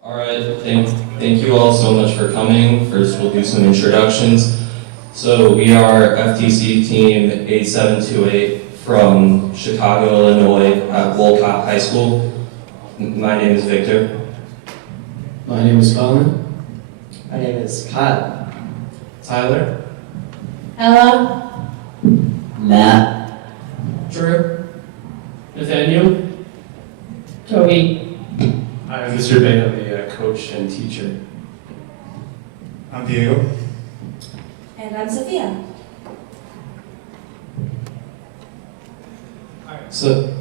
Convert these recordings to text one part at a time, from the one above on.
All right, thank you all so much for coming. First, we'll do some introductions. So we are FTC Team 8728 from Chicago, Illinois at Wolcott High School. My name is Victor. My name is Colin. My name is Kyle. Tyler. Ella. Matt. Drew. Nathaniel. Toby. I'm Mr. Bay. I'm the coach and teacher. I'm Diego. And I'm Sophia. So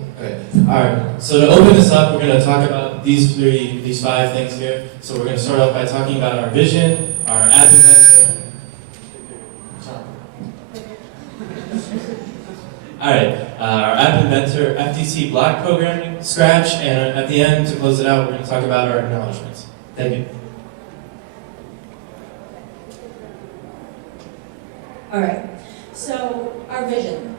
to open this up, we're going to talk about these five things here. So we're going to start off by talking about our vision, our app inventor. All right, our app inventor, FTC block programming, Scratch, and at the end, to close it out, we're going to talk about our acknowledgments. Thank you. All right, so our vision.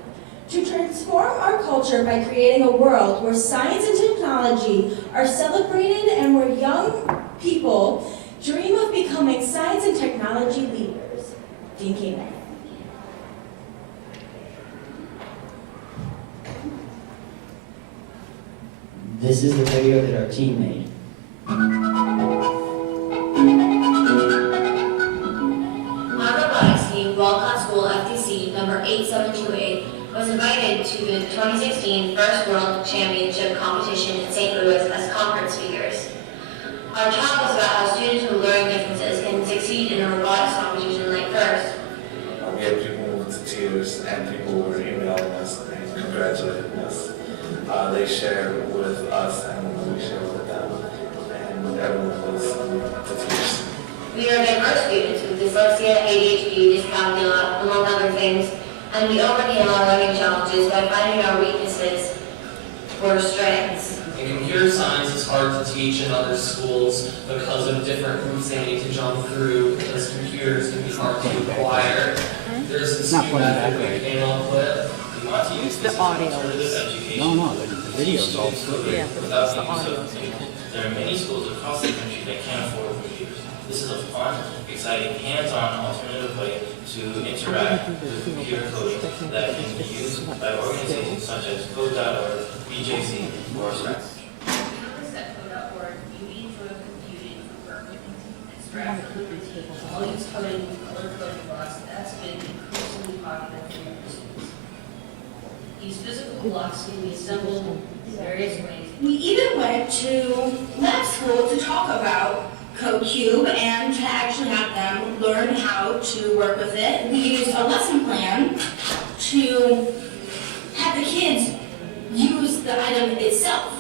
To transform our culture by creating a world where science and technology are celebrated and where young people dream of becoming science and technology leaders. Dean Keenan. This is the video that our team made. My robotics team, Walcott School FTC number 8728, was invited to the 2016 First World Championship competition in St. Louis as conference speakers. Our talk was about how students with learning differences can succeed in a robotics competition like FIRST. We had people moving to tears, and people were emailing us and congratulating us. They shared with us, and we shared with them, and everyone was to tears. We are diverse students with dyslexia, ADHD, dyscalculia, among other things, and we overcame our learning challenges by finding our weaknesses or strengths. In computer science, it's hard to teach in other schools because of different hoops they need to jump through, because computers can be hard to acquire. There's this new method we came up with. We want to use this as an alternative education. No, the video's all Yeah, without the use of computers. There are many schools across the country that can't afford computers. This is a fun, exciting, hands-on alternative way to interact with computer coding that can be used by organizations such as Code.org, BJC, or Scratch. Code.org, you need to computing for work with and Scratch. I'll use coding with color coding blocks. That's been increasingly popular for younger students. These physical blocks can be assembled in various ways. We even went to lab school to talk about CodeCube and to actually have them learn how to work with it. We used a lesson plan to have the kids use the item itself.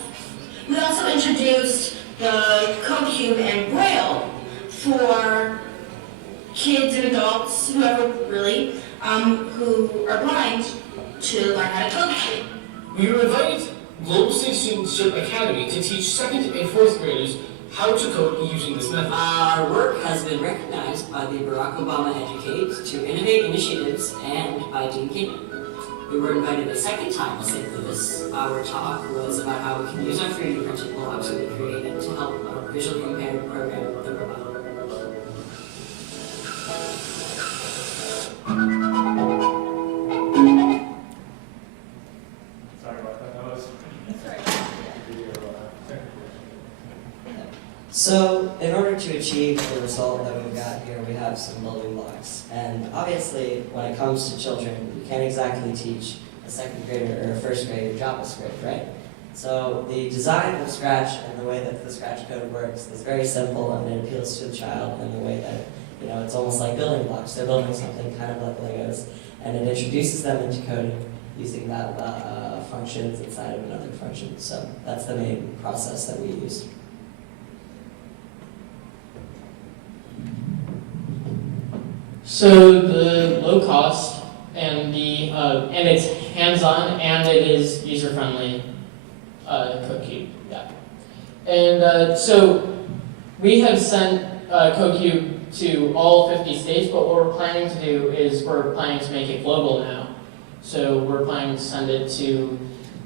We also introduced the CodeCube and Braille for kids and adults, whoever really, who are blind, to learn how to code. We were invited to Global Citizenship Academy to teach 2nd and 4th graders how to code using this method. Our work has been recognized by the Barack Obama Educate to Innovate Initiatives and by Dean Keenan. We were invited a second time to St. Louis. Our talk was about how we can use our 3D printed blocks that we created to help our visually impaired program the robot. Sorry about that. That was video technical. So, in order to achieve the result that we've got here, we have some building blocks. And obviously, when it comes to children, you can't exactly teach a second grader or a first grader JavaScript, right? So, the design of Scratch and the way that the Scratch code works is very simple, and it appeals to the child in the way that, it's almost like building blocks. They're building something kind of like Legos, and it introduces them into coding using that functions inside of another function. So, that's the main process that we use. So the low cost and and it's hands-on and it is user-friendly CodeCube. Yeah, and so we have sent CodeCube to all 50 states, but what we're planning to do is we're planning to make it global now. So we're planning to send it to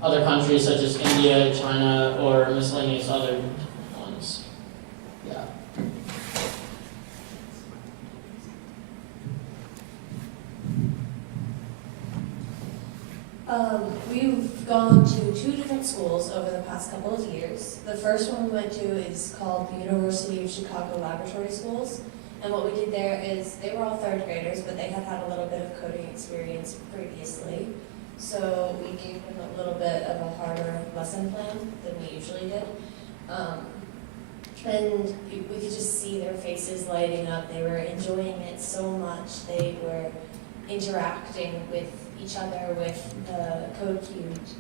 other countries such as India, China, or miscellaneous other ones. Yeah. We've gone to 2 different schools over the past couple of years. The first one we went to is called the University of Chicago Laboratory Schools. And what we did there is, they were all 3rd graders, but they had had a little bit of coding experience previously. So we gave them a little bit of a harder lesson plan than we usually did. And we could just see their faces lighting up. They were enjoying it so much. They were interacting with each other with the Code Cubed.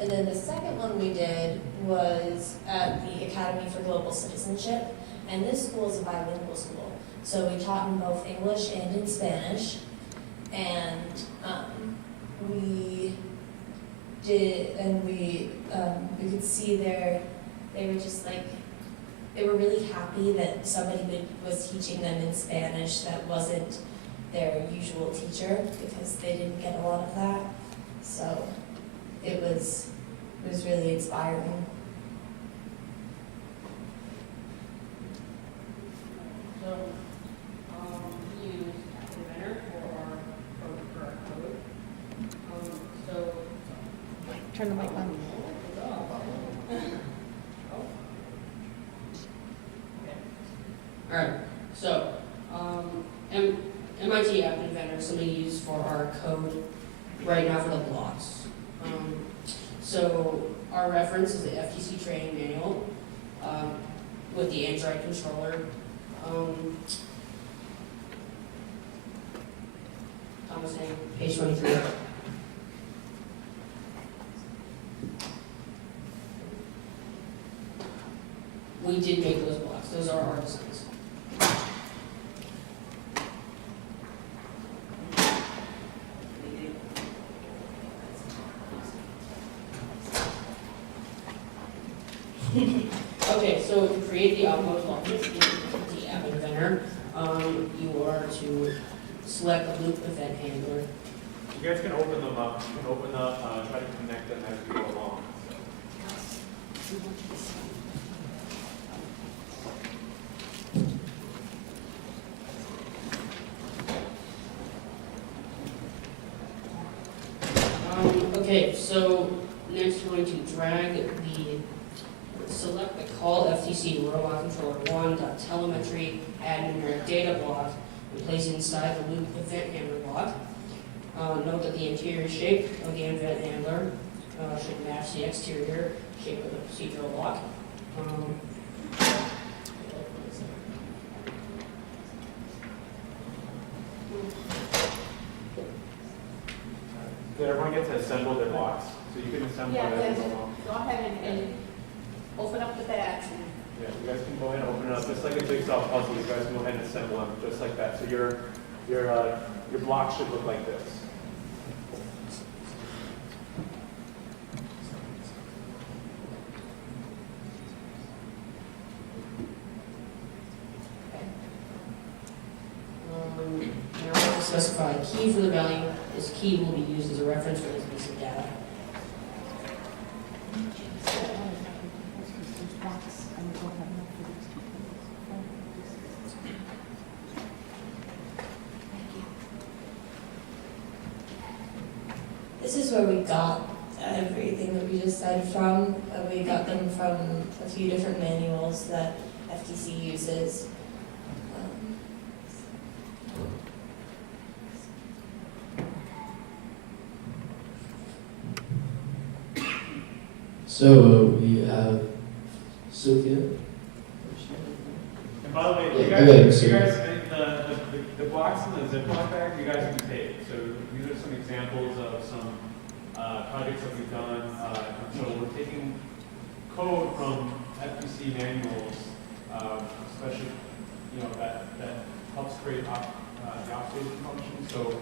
And then the second one we did was at the Academy for Global Citizenship. And this school is a bilingual school. So we taught in both English and in Spanish. And we could see they were just like, they were really happy that somebody was teaching them in Spanish that wasn't their usual teacher, because they didn't get a lot of that. So it was really inspiring. So, we use App Inventor for our code. Turn the mic on. Alright, so, MIT App Inventor is something we use for our code right now for the blocks. So our reference is the FTC training manual with the Android controller. Thomas saying, page 23. We did make those blocks. Those are our designs. Okay, so to create the outpost block in the App Inventor, you are to select the loop event handler. You guys can open them up. You can open up, try to connect them as we go along. Okay, so next we're going to select the call FTC robot controller 1.telemetry admin data block and place it inside the loop event handler block. Note that the interior shape of the event handler should match the exterior shape of the procedural block. Did everyone get to assemble their blocks? So you can assemble it as you go along. Go ahead and open up the batch. Yeah, you guys can go ahead and open it up, just like a jigsaw puzzle. You guys can go ahead and assemble them, just like that. So your block should look like this. Now we're going to specify a key for the value. This key will be used as a reference for this piece of data. This is where we got everything that we just said from. We got them from a few different manuals that FTC uses. So we have Sophia. And by the way, Yeah, you guys, okay, so- the blocks in the Ziploc bag, you guys can take. So these are some examples of some projects that we've done. So we're taking code from FTC manuals, especially that helps create the optimization function. So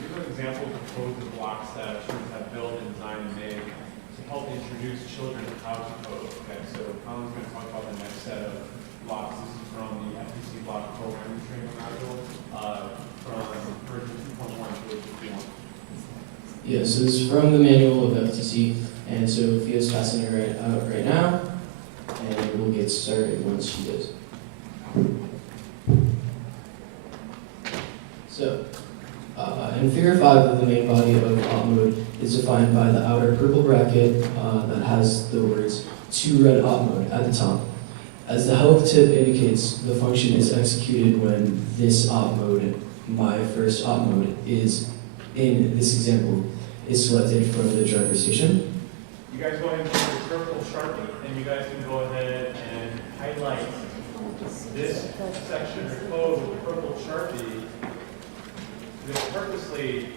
these are examples of codes and blocks that students have built and designed and made to help introduce children to how to code. Okay, so Colin's going to talk about the next set of blocks. This is from the FTC block programming training module from version 2.1 to 2.1. Yeah, so this is from the manual of FTC, and Sophia's passing it out right now, and we'll get started once she does. So, in In Figure 5 of the main body of op mode is defined by the outer purple bracket that has the words to run op mode at the top. As the help tip indicates, the function is executed when this op mode, my first op mode, is, in this example, is selected from the driver station. You guys go ahead and take your purple Sharpie, and you guys can go ahead and highlight this section of code with the purple Sharpie. It's purposely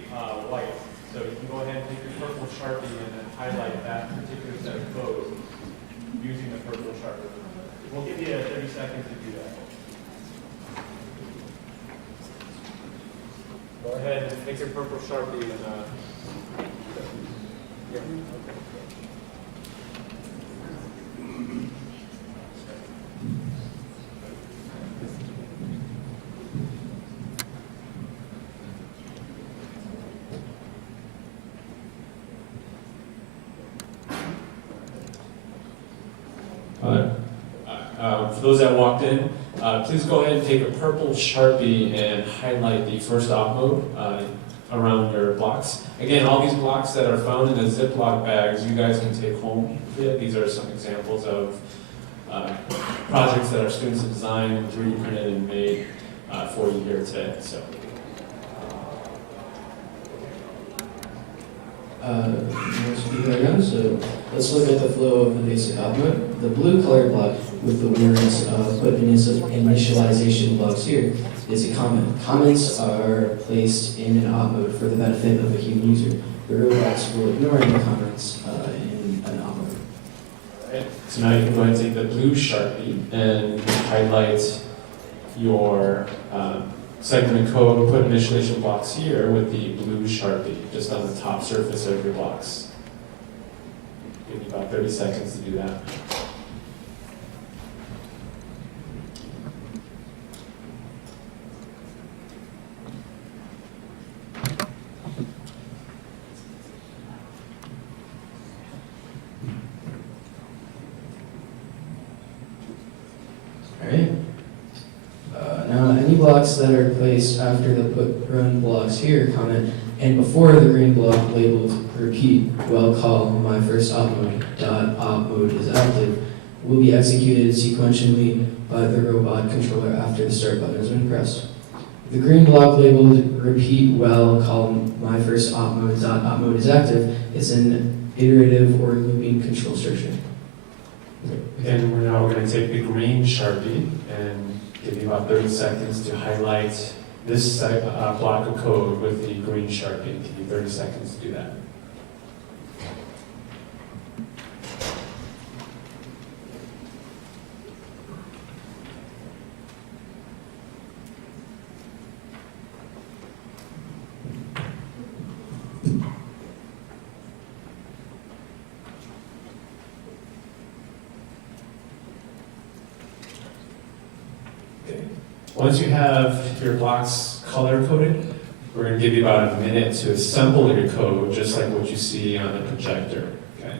white, so you can go ahead and take your purple Sharpie and then highlight that particular set of code using the purple Sharpie. We'll give you 30 seconds to do that. Go ahead and take your purple Sharpie and yeah, okay. For those that walked in, please go ahead and take a purple Sharpie and highlight the first op mode around your blocks. Again, all these blocks that are found in the Ziploc bags, you guys can take home. These are some examples of projects that our students have designed, 3D printed, and made for you here today. So. So let's look at the flow of the basic op mode. The blue colored block with the words put initialization blocks here is a comment. Comments are placed in an op mode for the benefit of a human user. The robots will ignore any comments in an op mode. Right. So now you can go ahead and take the blue Sharpie and highlight your segment code, put initialization blocks here with the blue Sharpie, just on the top surface of your blocks. Give you about 30 seconds to do that. Alright. Now, any blocks that are placed after the put run blocks here comment and before the green block labeled repeat while call my first op mode dot op mode is active will be executed sequentially by the robot controller after the start button has been pressed. The green block labeled repeat while call my first op mode dot op mode is active is an iterative or looping control structure. Again, we're now going to take the green Sharpie and give you about 30 seconds to highlight this block of code with the green Sharpie. Give you 30 seconds to do that. Once you have your blocks color-coded, we're going to give you about a minute to assemble your code, just like what you see on the projector. Okay?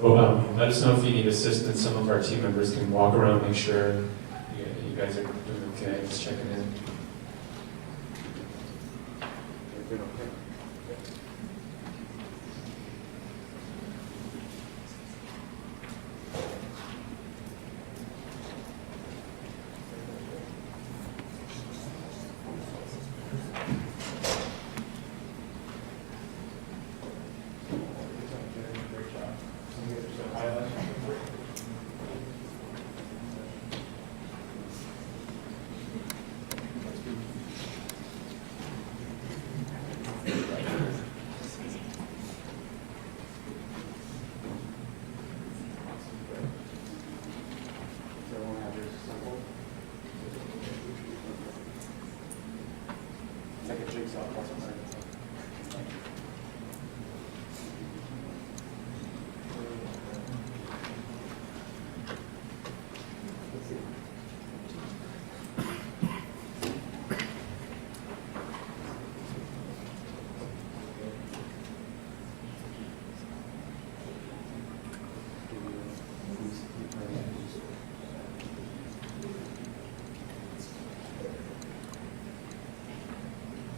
Well, let us know if you need assistance. Some of our team members can walk around, make sure you guys are doing okay, just checking in.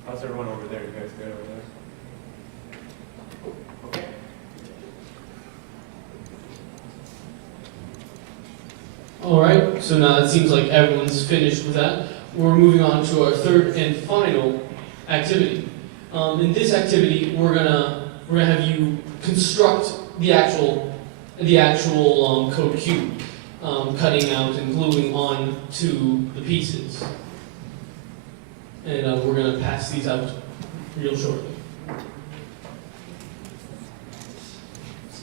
How's everyone over there? You guys good over there? Okay. All right, so now it seems like everyone's finished with that. We're moving on to our third and final activity. In this activity, we're gonna have you construct the actual code cube, cutting out and gluing on to the pieces. And we're gonna pass these out real shortly.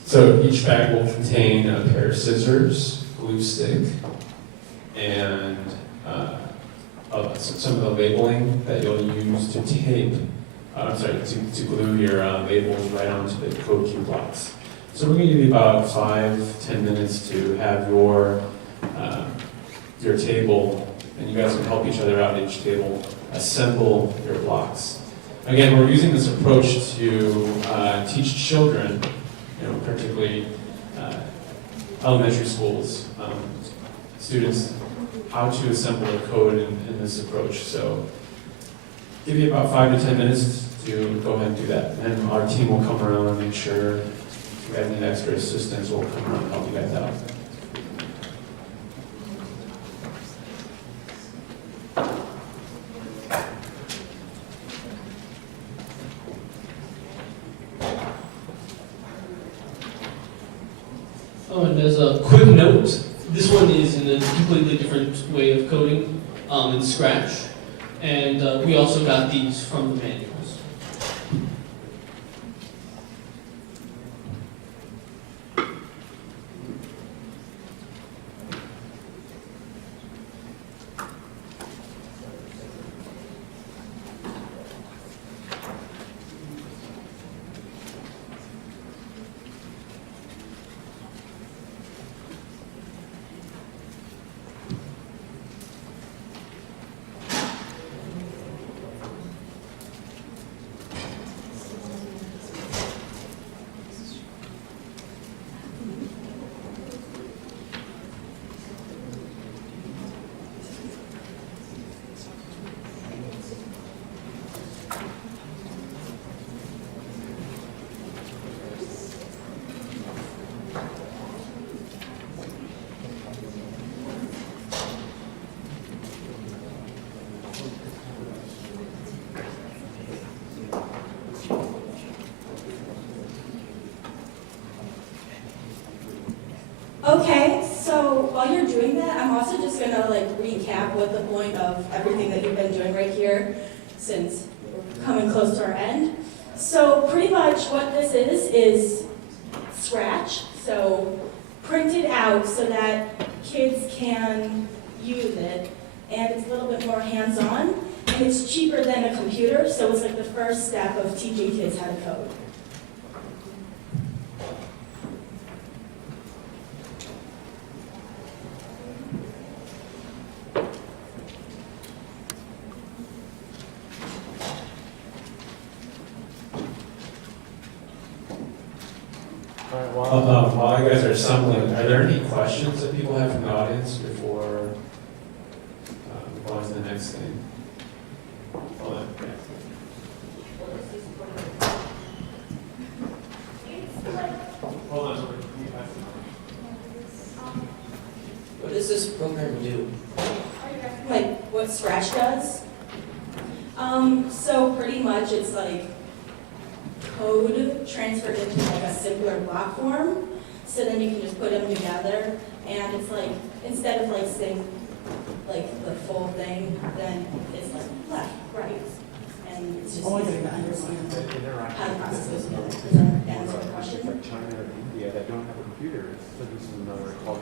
So each bag will contain a pair of scissors, glue stick, and some of the labeling that you'll use to tape, to glue your labels right onto the code cube blocks. So we're going to give you about 5-10 minutes to have your table, and you guys can help each other out at each table, assemble your blocks. Again, we're using this approach to teach children, particularly elementary schools, students, how to assemble a code in this approach. So give you about 5 to 10 minutes to go ahead and do that. And our team will come around and make sure if you guys need extra assistance, we'll come around and help you guys out. Oh, and as a quick note, this one is in a completely different way of coding, in Scratch. And we also got these from the manuals. Okay, so while you're doing that, I'm also just gonna recap what the point of everything that you've been doing right here, since we're coming close to our end. So pretty much what this is Scratch, so printed out so that kids can use it, and it's a little bit more hands-on, and it's cheaper than a computer, so it's like the first step of teaching kids how to code. While you guys are assembling, are there any questions that people have from the audience before we go on to the next thing? Hold on. Hold on. What does this program do? Like what Scratch does? So pretty much it's like code transferred into like a simpler block form, so then you can just put them together, and it's like, instead of like saying like the full thing, then it's like left, right, and it's just easier to understand how the process goes together. Does that answer the question? Like China or India that don't have a computer, so this is another call.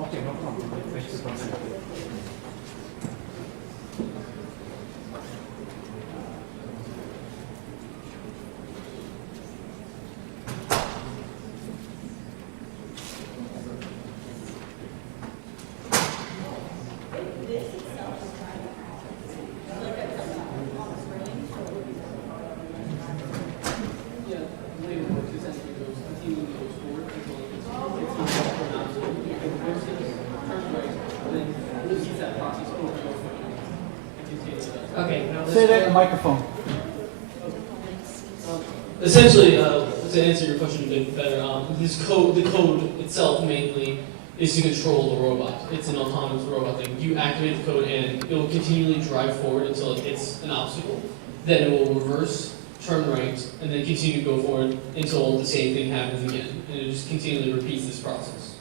Okay, no problem. Thanks for coming. Okay, now this Say that in the microphone. Essentially, to answer your question a bit better, the code itself mainly is to control the robot. It's an autonomous robot thing. You activate the code and it will continually drive forward until it hits an obstacle. Then it will reverse, turn right, and then continue to go forward until the same thing happens again. And it just continually repeats this process.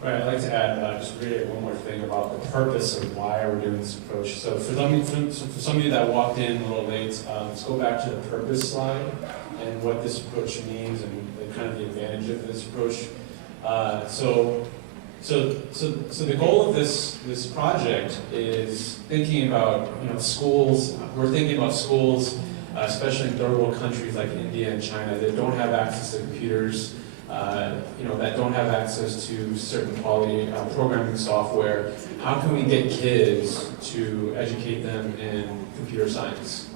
Right, I'd like to add, just reiterate one more thing about the purpose of why we're doing this approach. So for some of you that walked in a little late, let's go back to the purpose slide and what this approach means and kind of the advantage of this approach. So the goal of this project is thinking about schools. We're thinking about schools, especially in third world countries like India and China, that don't have access to computers. That don't have access to certain quality programming software. How can we get kids to educate them in computer science?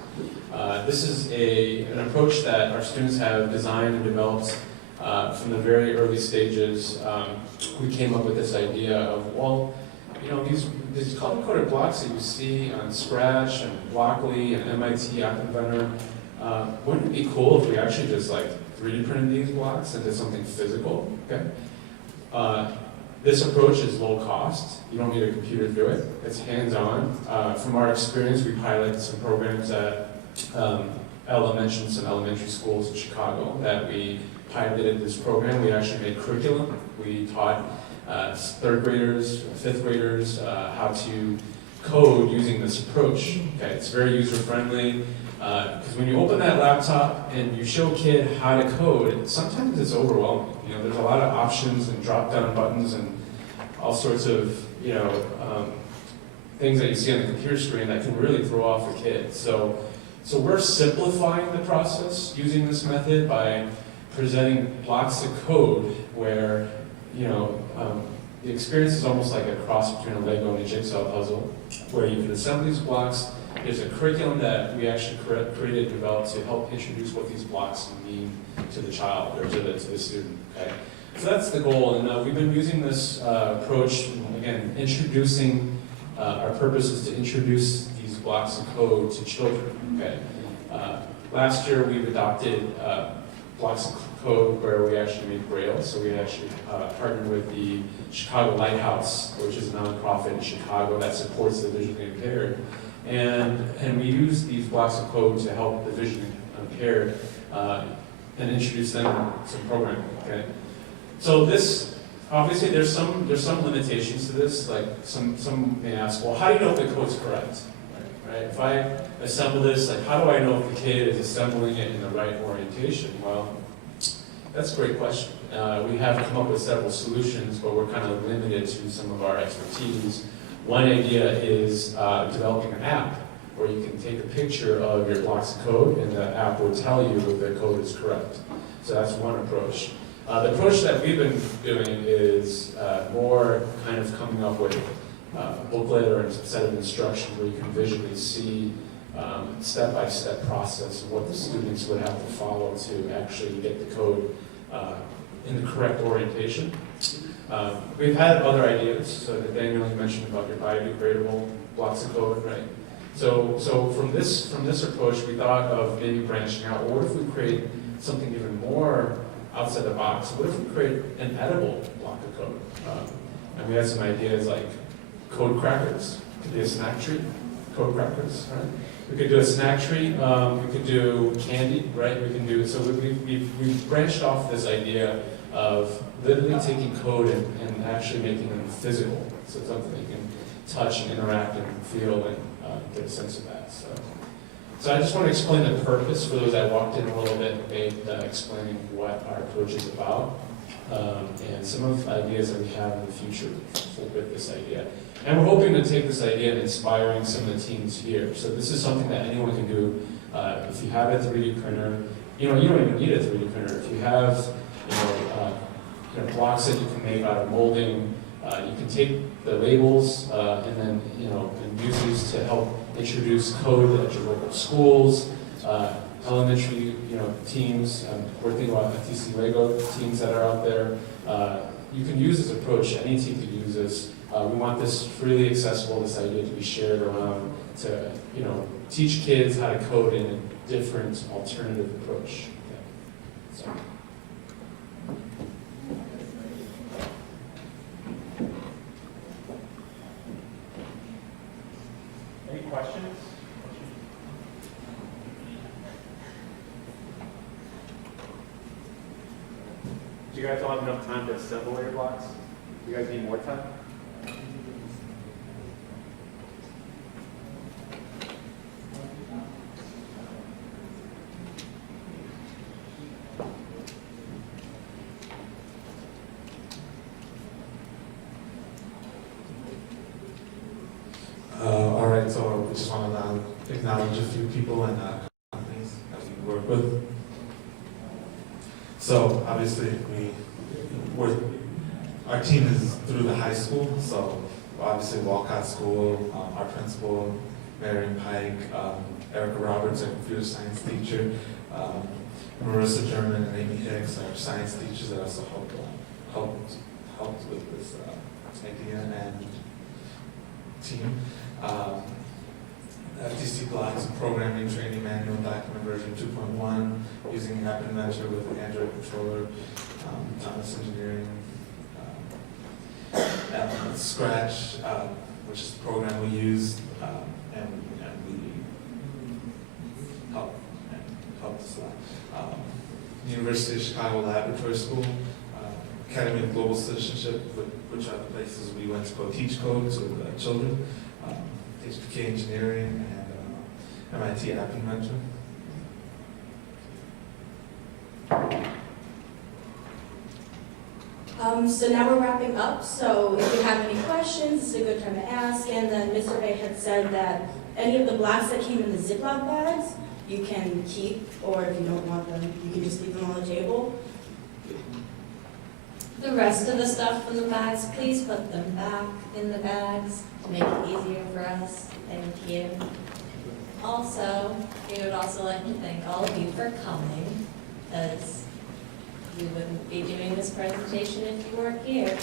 This is an approach that our students have designed and developed from the very early stages. We came up with this idea of, well, these color-coded blocks that you see on Scratch and Blockly and MIT App Inventor, wouldn't it be cool if we actually just 3D printed these blocks into something physical? Okay. This approach is low cost. You don't need a computer to do it. It's hands-on. From our experience, we piloted some programs at Ella mentioned some elementary schools in Chicago that we piloted this program. We actually made curriculum. We taught third graders, fifth graders how to code using this approach. Okay, it's very user-friendly. Because when you open that laptop and you show a kid how to code, sometimes it's overwhelming. There's a lot of options and drop-down buttons and all sorts of things that you see on the computer screen that can really throw off a kid. So we're simplifying the process using this method by presenting blocks of code where the experience is almost like a cross between a Lego and a jigsaw puzzle, where you can assemble these blocks. There's a curriculum that we actually created and developed to help introduce what these blocks mean to the child or to the student. Okay? So that's the goal, and we've been using this approach, again, introducing, our purpose is to introduce these blocks of code to children. Okay? Last year we've adopted blocks of code where we actually made Braille, so we actually partnered with the Chicago Lighthouse, which is a nonprofit in Chicago that supports the visually impaired. And we use these blocks of code to help the visually impaired and introduce them to some programming. Okay, so this obviously there's some limitations to this. Like some may ask, well, how do you know if the code's correct? Right? If I assemble this, how do I know if the kid is assembling it in the right orientation? Well, that's a great question. We have come up with several solutions, but we're kind of limited to some of our expertise. One idea is developing an app where you can take a picture of your blocks of code and the app will tell you if the code is correct. So that's one approach. The approach that we've been doing is more kind of coming up with a booklet or a set of instructions where you can visually see step-by-step process of what the students would have to follow to actually get the code in the correct orientation. We've had other ideas, so that Daniel, you mentioned about your biodegradable blocks of code, right? So from this approach, we thought of maybe branching out. What if we create something even more outside the box? What if we create an edible block of code? And we had some ideas like code crackers. It could be a snack treat, code crackers, right? We could do a snack treat. We could do candy, right? We can do so. We've branched off this idea of literally taking code and actually making them physical, so something you can touch and interact and feel and get a sense of that. So I just want to explain the purpose for those that walked in a little bit late, explaining what our approach is about and some of the ideas that we have in the future with this idea. And we're hoping to take this idea and inspiring some of the teams here. So this is something that anyone can do. If you have a 3D printer, you don't even need a 3D printer. If you have blocks that you can make out of molding, you can take the labels and then and use these to help introduce code at your local schools, elementary teams. We're thinking about FTC Lego teams that are out there. you can use this approach, any team could use this. We want this freely accessible, this idea to be shared around to, teach kids how to code in a different alternative approach. So. Any questions? Do you guys all have enough time to assemble your blocks? Do you guys need more time? All right, so we just want to acknowledge a few people and companies that we work with. So obviously our team is through the high school, so obviously Walcott School, our principal, Marion Pike, Erica Roberts, our computer science teacher, Marissa German and Amy Hicks, our science teachers that also helped with this idea and team. FTC Blocks Programming Training Manual Document Version 2.1 using App Inventor with Android controller, Thomas Engineering, Scratch, which is the program we use, and we helped us a lot. University of Chicago Laboratory School, Academy of Global Citizenship, which are the places we went to go teach code to children, HPK Engineering, and MIT App Inventor. So now we're wrapping up, so if you have any questions, it's a good time to ask. And then Mr. Bay had said that any of the blocks that came in the Ziploc bags, you can keep, or if you don't want them, you can just leave them on the table. The rest of the stuff from the bags, please put them back in the bags to make it easier for us. Thank you. Also, we would also like to thank all of you for coming, because we wouldn't be doing this presentation if you weren't here.